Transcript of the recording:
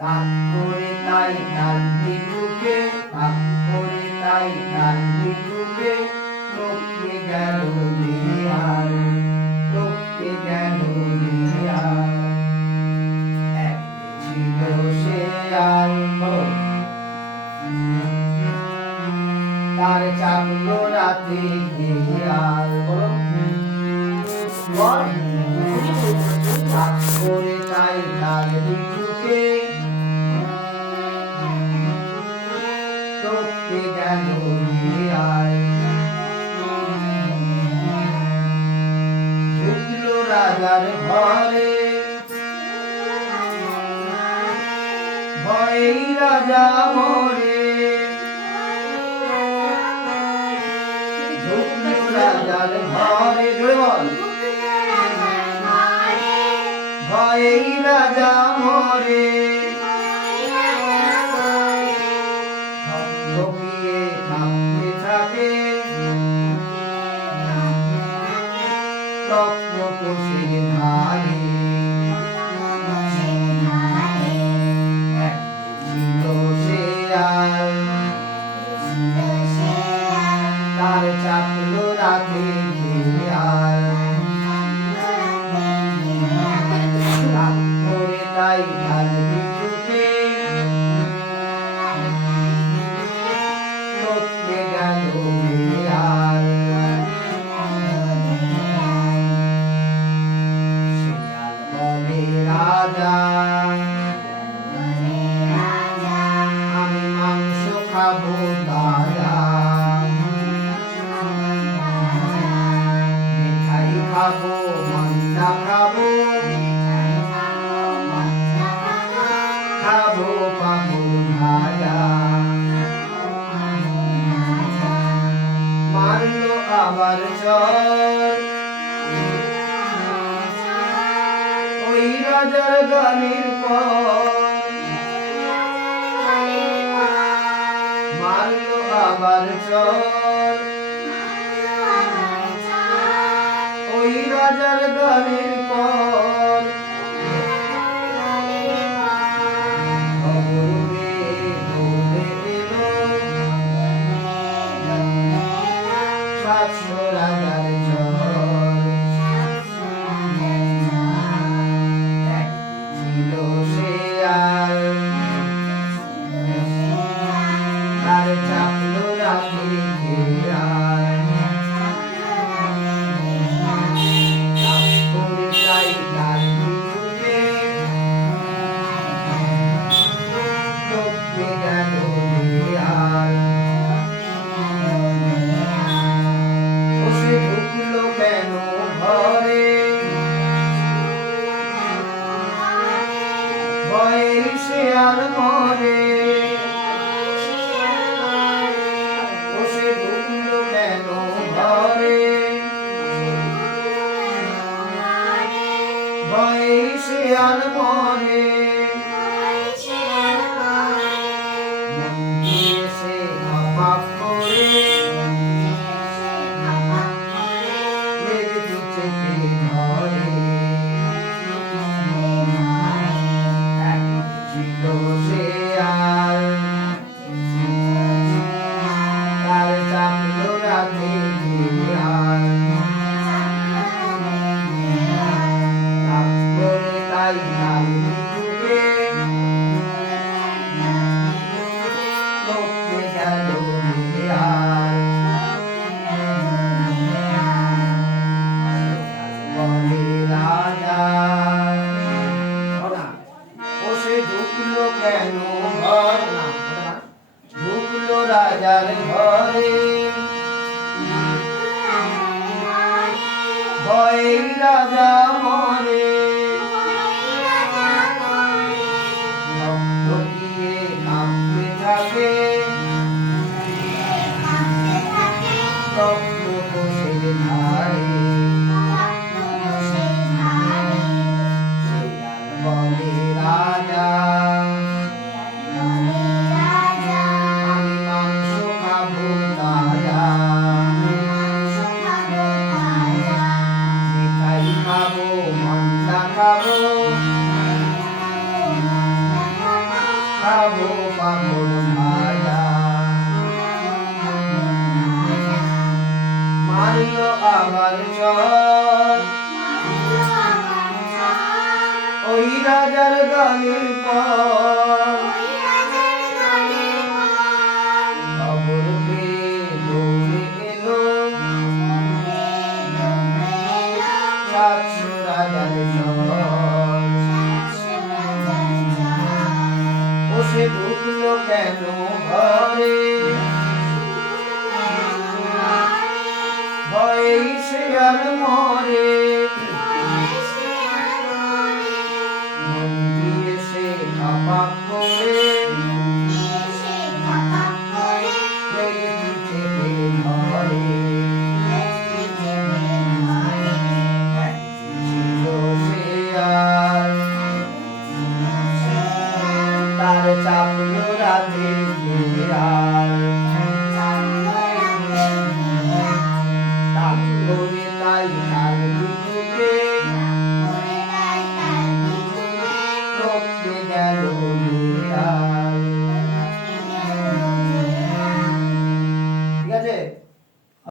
তাক করে তাই নান্দি ঢুকে, তাক করে তাই নান্দি ঢুকে, টপকে গেল দেয়াল, টপকে গেল দেয়াল। একদিন ছিল শেয়াল, তার চাপলো রাতে দেয়াল। তাক করে তাই নান্দি ঢুকে, টপকে গেল দেয়াল। ঢুকলো রাজার ঘরে, ভয়েই রাজা মরে। ঢুকলো রাজার ঘরে, জোরে বল, ভয়েই রাজা মরে। থকথকিয়ে কাঁপতে থাকে, তপ্তকোষের ধারে। একদিন ছিল শেয়াল, তার চাপলো রাতে দেয়াল। তাক করে তাই নান্দি ঢুকে, টপকে গেল দেয়াল। শেয়াল বলে রাজা, আমি মাংস খাবো তাজা, মিঠাই খাবো মন্ডা খাবো, খাবো পাপড় ভাজা। মারলো আবার চর, ওই রাজার গালির পর। মারলো আবার চর, ওই রাজার গালির পর। খবর পেয়ে দৌড়ে এলো, সাতশো রাজার চর। একদিন ছিল শেয়াল, তার চাপলো রাতে দেয়াল। তাক করে তাই নান্দি ঢুকে, টপকে গেল দেয়াল। ও সে ঢুকলো কেন ঘরে, ভয়ে শেয়াল মরে। ও সে ঢুকলো কেন ঘরে, ভয়ে শেয়াল মরে। মন্ত্রী এসে অবাক করে, লেজ চেপে ধরে। একদিন ছিল শেয়াল, তার চাপলো রাতে দেয়াল। তাক করে তাই নান্দি ঢুকে, টপকে গেল দেয়াল। বলে রাজা, ও সে ঢুকলো কেন ঘর, ঢুকলো রাজার ঘরে, ভয়ে রাজা মরে। থকথকিয়ে কাঁপতে থাকে, তপ্তকোষের ধারে। শেয়াল বলে রাজা, আমি মাংস খাবো তাজা, মিঠাই খাবো মন্ডা খাবো, পাবো পাবো ভাজা মারলো আবার চল ওই রাজার দলের পর খবর পেয়ে দৌড়ে এলো সাতশো রাজার দল বসে ঢুকলো কেন ঘরে ভয়ে সে আর মরে মন্ত্রী এসে খাপাক করে লেজ চেপে ধরে ছিল সে আর তার চাপলো রাতে আর